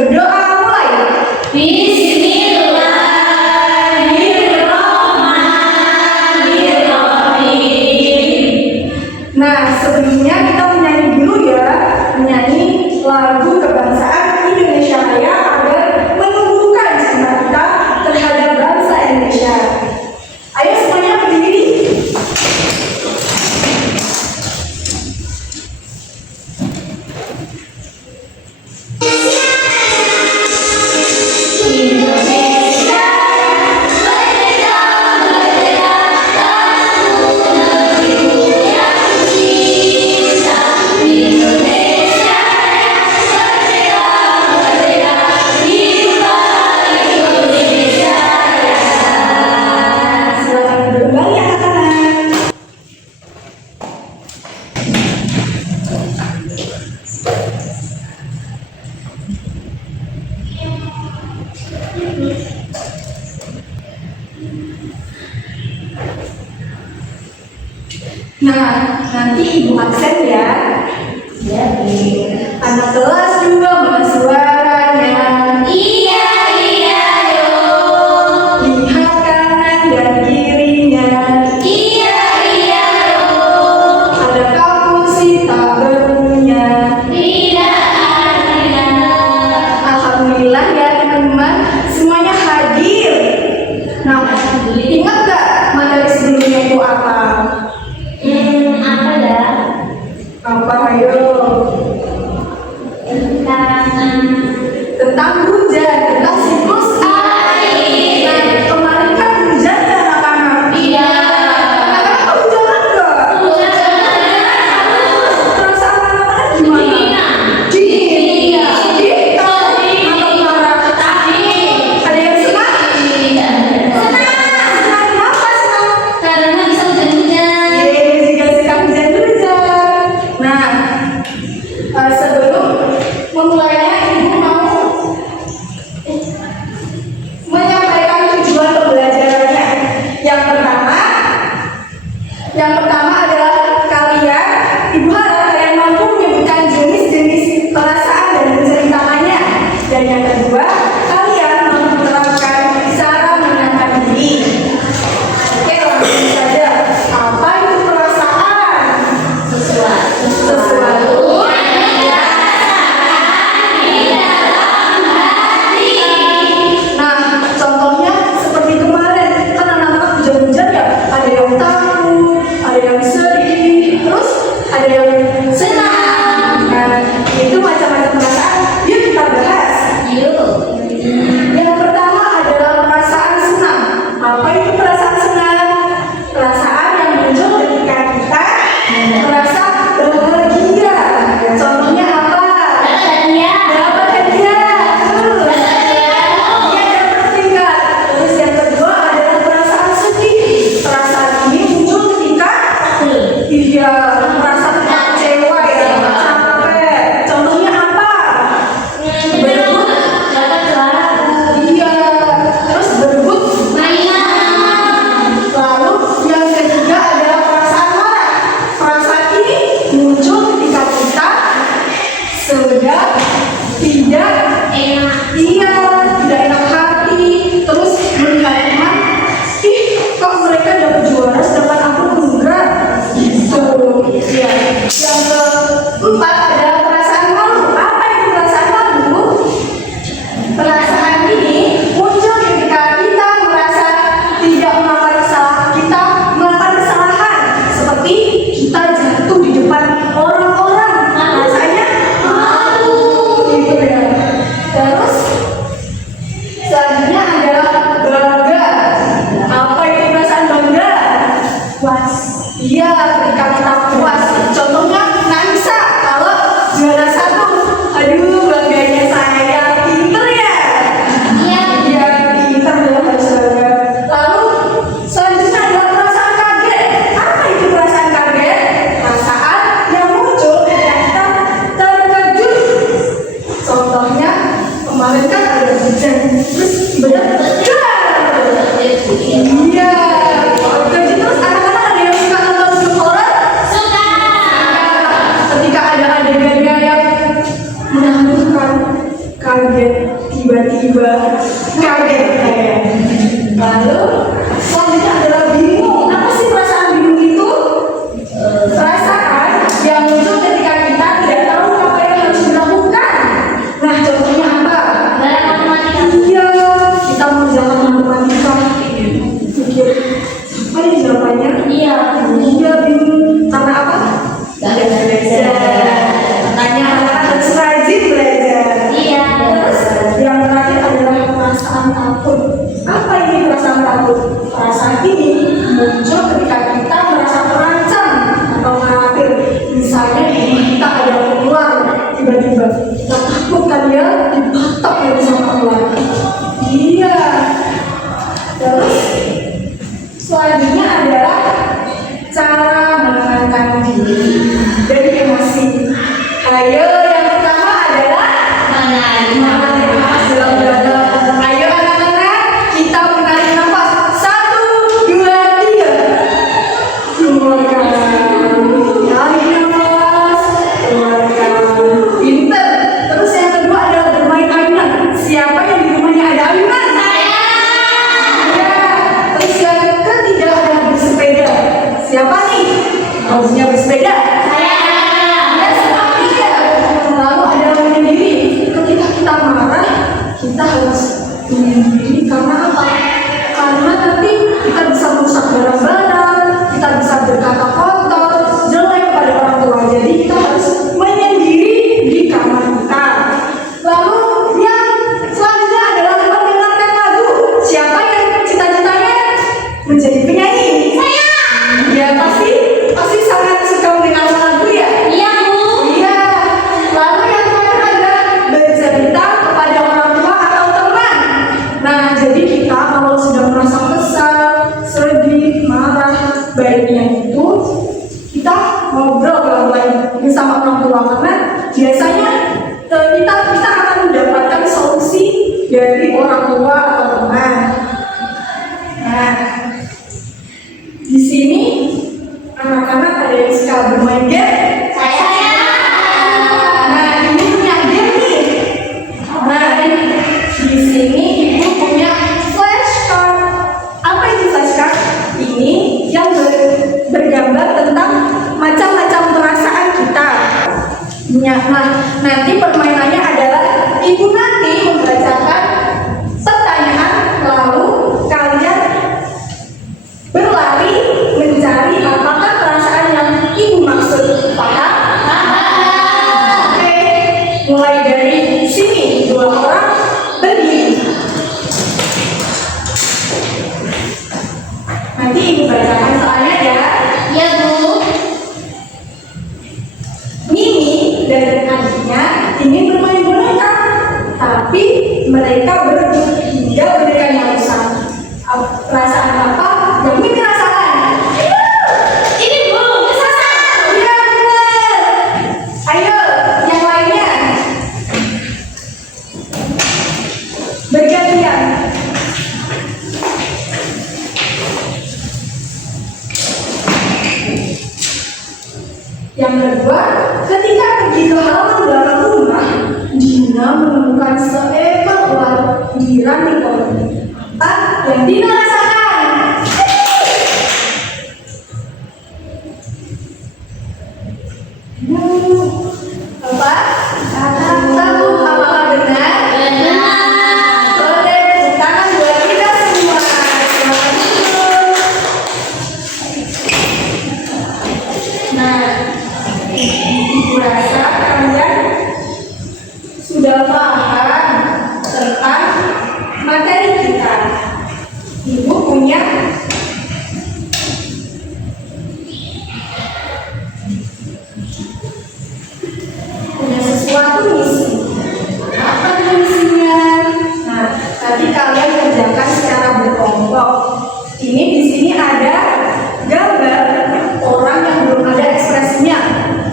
Berdoa mulai. Bismillahirrahmanirrahim. Nah, sebelumnya kita menyanyi dulu ya, menyanyi lagu kebangsaan Indonesia Raya agar menumbuhkan cinta kita terhadap bangsa Indonesia. Ayo semuanya berdiri. Nah, nanti ibu absen ya. Ya, anak kelas juga mana suaranya. Iya, yo. Lihat kanan dan kirinya. Iya, yo. Adakah kursi tak berpunya? Tidak ada. Alhamdulillah ya teman-teman, semuanya hadir. Nah, ingat gak materi sebelumnya itu apa? Apa dah? Apa ayo? Tentang hujan, tentang siklus air. Nah, kemarin kan hujan ya anak-anak. Iya. Anak-anak kehujanan gak? Perasaan anak-anak gimana? Dingin. Kita marah-marah. Ada yang senang? Senang apa senang? Karena bisa hujan-hujan. Jika sedang hujan-hujan. Nah, sebelum memulainya ibu mau menyampaikan tujuan pembelajarannya. Yang pertama adalah kalian, ibu harap kalian mampu menyebutkan jenis-jenis perasaan dan menceritakannya. Dan yang kedua, kalian mampu menerapkan cara menenangkan diri. Oke, langsung saja. Apa itu perasaan? Sesuatu Nah, contohnya seperti kemarin, kan anak-anak hujan-hujan ya, ada yang takut, ada yang sedih, terus ada yang senang. Nah, itu macam-macam perasaan. Yuk kita bahas. Yang pertama adalah perasaan senang. Apa itu perasaan senang? Perasaan yang muncul ketika kita merasa bahagia. Contohnya apa? Dapat hadiah. Iya, dapat tingkat. Terus yang kedua adalah perasaan sedih. Perasaan ini muncul ketika merasa kecewa ya, capek. Contohnya apa? Berebut. Iya. Terus berebut. Lalu yang ketiga adalah perasaan marah. Perasaan ini muncul ketika kita sedang tidak enak hati, terus melihat teman, kok mereka dapat juara sedangkan aku enggak, gitu. Ya. Yang keempat adalah perasaan malu. Apa itu perasaan malu? Perasaan ini muncul ketika kita merasa tidak melakukan kesalahan, seperti kita jatuh di depan orang-orang. Rasanya malu, gitu ya. Terus selanjutnya adalah bangga. Apa itu perasaan bangga? Puas. Iya, ketika kita puas. Contohnya Nansa kalau juara 1. Aduh, bangganya saya pinter ya. Iya, pinter ya, harus bangga. Lalu selanjutnya adalah perasaan kaget. Apa itu perasaan kaget? Perasaan yang muncul ketika kita terkejut. Contohnya kemarin kan ada hujan, terus benar-benar iya. Terkejut. Terus anak-anak ada yang suka nonton film horor? Ketika ada adegannya yang menakutkan tiba-tiba kaget saya. Lalu selanjutnya adalah bingung. Apa sih perasaan bingung itu? Perasaan yang muncul ketika kita tidak tahu apa yang harus dilakukan. Nah, contohnya apa? Dalam matematika. Iya, kita mengerjakan matematika. Pikir, apa yang jawabannya? Iya. Iya, bingung. Karena apa? Gak ada belajar. Makanya anak-anak harus rajin belajar. Iya. Terus yang terakhir adalah perasaan takut. Apa ini perasaan takut? Perasaan ini muncul ketika kita merasa terancam atau khawatir. Misalnya di rumah kita ada ular, tiba-tiba kita takut kan ya dipatok dari sama ular. Iya. Terus selanjutnya adalah cara menenangkan diri dari emosi. Ayo, yang pertama adalah menarik nafas dalam dada. Ayo anak-anak, kita menarik nafas. 1, 2, 3. Keluarkan. Tarik nafas. Keluarkan. Pinter. Terus yang kedua adalah bermain ayunan. Siapa yang di rumahnya ada ayunan? Ya. Terus yang ketiga adalah bersepeda. Siapa nih? Harusnya bersepeda. Ya, seperti ya. Lalu ada menyendiri. Ketika kita marah, kita harus menyendiri karena apa? Karena nanti kita bisa merusak barang-barang, kita bisa berkata kotor, jelek pada orang tua. Jadi kita harus menyendiri di kamar kita. Lalu yang selanjutnya adalah mendengarkan lagu. Siapa yang cita-citanya menjadi penyanyi? Ya pasti sangat suka mendengar lagu ya. Iya, Bu. Iya. Lalu yang terakhir adalah bercerita kepada orang tua atau teman. Nah, jadi kita kalau sudah merasa kesal, sedih, marah, baiknya itu kita ngobrol pelan-pelan bersama orang tua karena biasanya kita akan mendapatkan solusi dari orang tua atau teman. Nah, di sini anak-anak ada yang suka bermain game. Nah, ini punya game nih. Nah, di sini ibu punya flashcard. Apa itu flashcard? Ini yang bergambar tentang macam-macam perasaan kita. Nah, nanti permainannya adalah ibu nanti membacakan pertanyaan, lalu kalian berlari mencari apakah perasaan yang ibu maksud. Paham? Oke, mulai dari sini 2 orang berdiri. Nanti ibu bacakan soalnya ya. Iya, Bu. Mimi dan adiknya ingin bermain boneka, tapi mereka berebut hingga bonekanya rusak. Perasaan apa yang Mimi rasakan? Ini, Bu. Kesasar. Iya benar. Ayo, yang lainnya bergantian. Yang kedua, ketika pergi ke halaman belakang rumah, Dina menemukan seekor ular di ranting pohon. Apa yang Dina rasakan? Apa? Satu, apakah benar? Boleh tepuk tangan buat kita semua. Selamat tidur. Nah, ibu rasa kalian sudah paham tentang materi kita. Ibu punya sesuatu misi. Apa itu misinya? Nah, tadi kalian kerjakan secara berkelompok. Ini di sini ada gambar orang yang belum ada ekspresinya.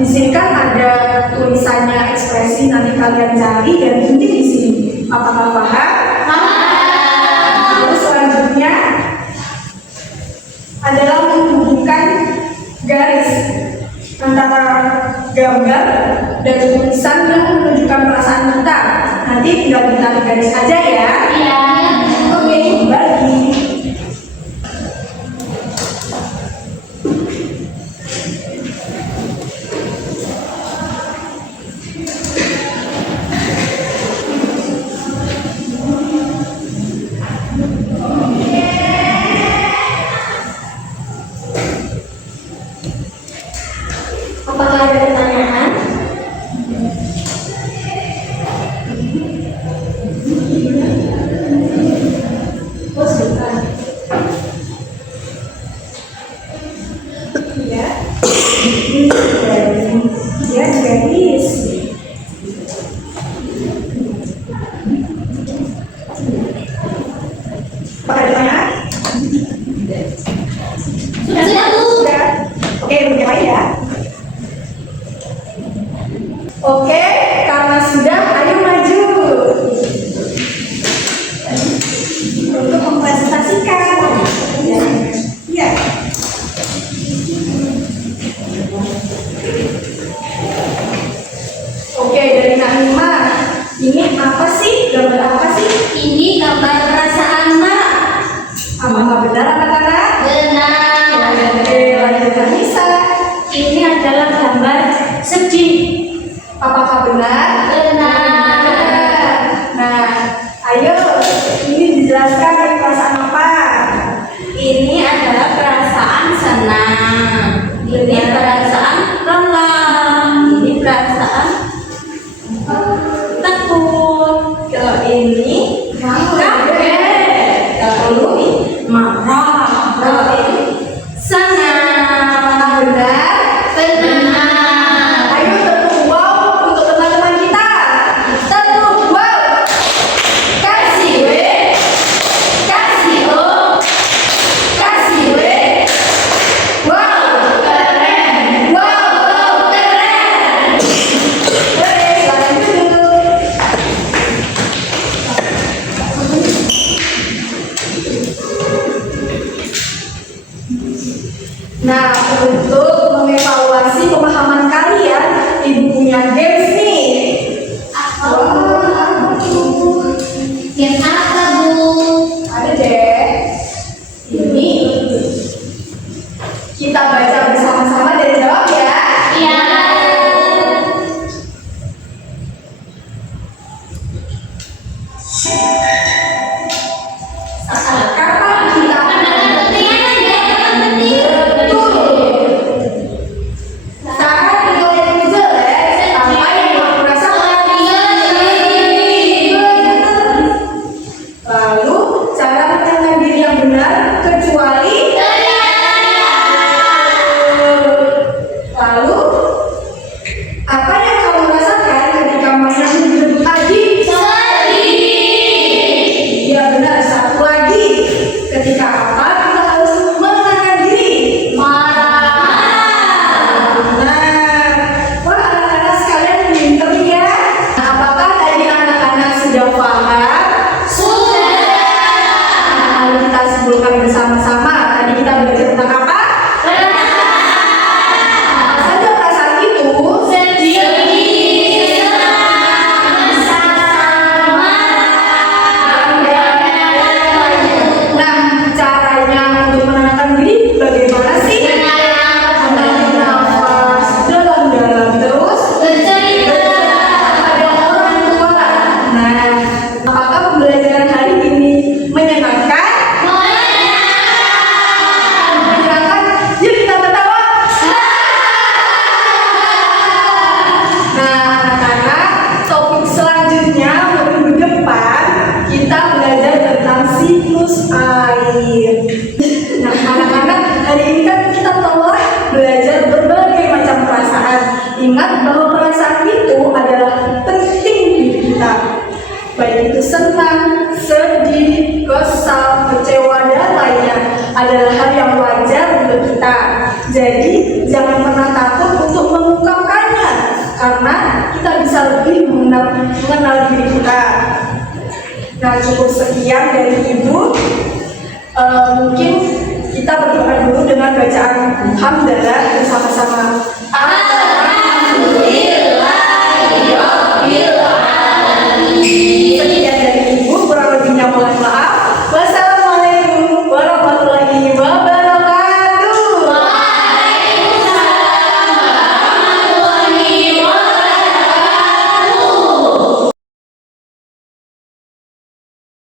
Di sini kan ada tulisannya ekspresi, nanti kalian cari dan bunyi di sini. Apakah paham? Terus selanjutnya adalah menghubungkan garis antara gambar dan tulisan yang menunjukkan perasaan kita. Nanti nanti tinggal ditarik garis aja ya. Iya. Oke, bagi. Apakah ada pertanyaan? Oh, sebentar. Ya. Ya, garis. Apakah ada pertanyaan? Sudah, Bu. Sudah. Oke, mulai ya. Oke, karena sudah, ayo maju untuk mempresentasikan. Ya. Oke, dari Kak Nima, ini apa sih? Gambar apa sih? Ini gambar perasaan marah. Apakah benar anak-anak? Benar. Oke, lanjut Kak Nisa. Ini adalah gambar sedih. Apakah benar? Benar. Nah, ayo ini dijelaskan dari perasaan apa? Ini adalah perasaan senang. Ini perasaan lelah. Ini perasaan takut. Kalau ini kaget. Kalau ini marah. Kalau ini senang. Benar? Benar. Ayo tepuk wow untuk teman-teman kita. Tepuk wow. Kasih W. Kasih O. Kasih W. Wow, Keren. wow. Keren. Oke, silakan duduk. Nah, untuk mengevaluasi pemahaman kalian, ibu punya games nih. Wah, Yang apa, Bu? ada deh. Ini kita baca bersama-sama dan jawab ya. Iya. Kapan kita betul? Saat kita yang jelek, apa yang kamu rasakan? Lalu cara menenangkan diri yang benar kecuali lalu apa yang kamu rasakan ketika mainan gedung Aji? Iya benar, satu lagi. Ketika apa kita harus menenangkan diri? Benar. Wah, anak-anak sekalian pinter ya. Nah, apakah tadi anak-anak sudah paham? Lalu kita simpulkan bersama-sama. Tadi kita belajar tentang apa? Apa saja perasaan itu? Nah, caranya untuk menenangkan diri bagaimana sih? Menarik nafas dalam-dalam terus pada orang tua. Nah, apakah pembelajaran hari ini menyenangkan? Menyenangkan? Yuk kita tertawa. Nah, anak-anak, topik selanjutnya minggu depan kita belajar tentang siklus air. Nah, anak-anak, hari ini kan kita telah belajar berbagai macam perasaan. Ingat bahwa perasaan itu adalah penting di kita. Baik itu senang, sedih, kesal, kecewa, dan lainnya adalah hal yang wajar untuk kita. Jadi, jangan pernah takut untuk mengungkapkannya, karena kita bisa lebih mengenal diri kita. Nah, cukup sekian dari Ibu. Mungkin kita berdoa dulu dengan bacaan hamdalah bersama-sama. Amin.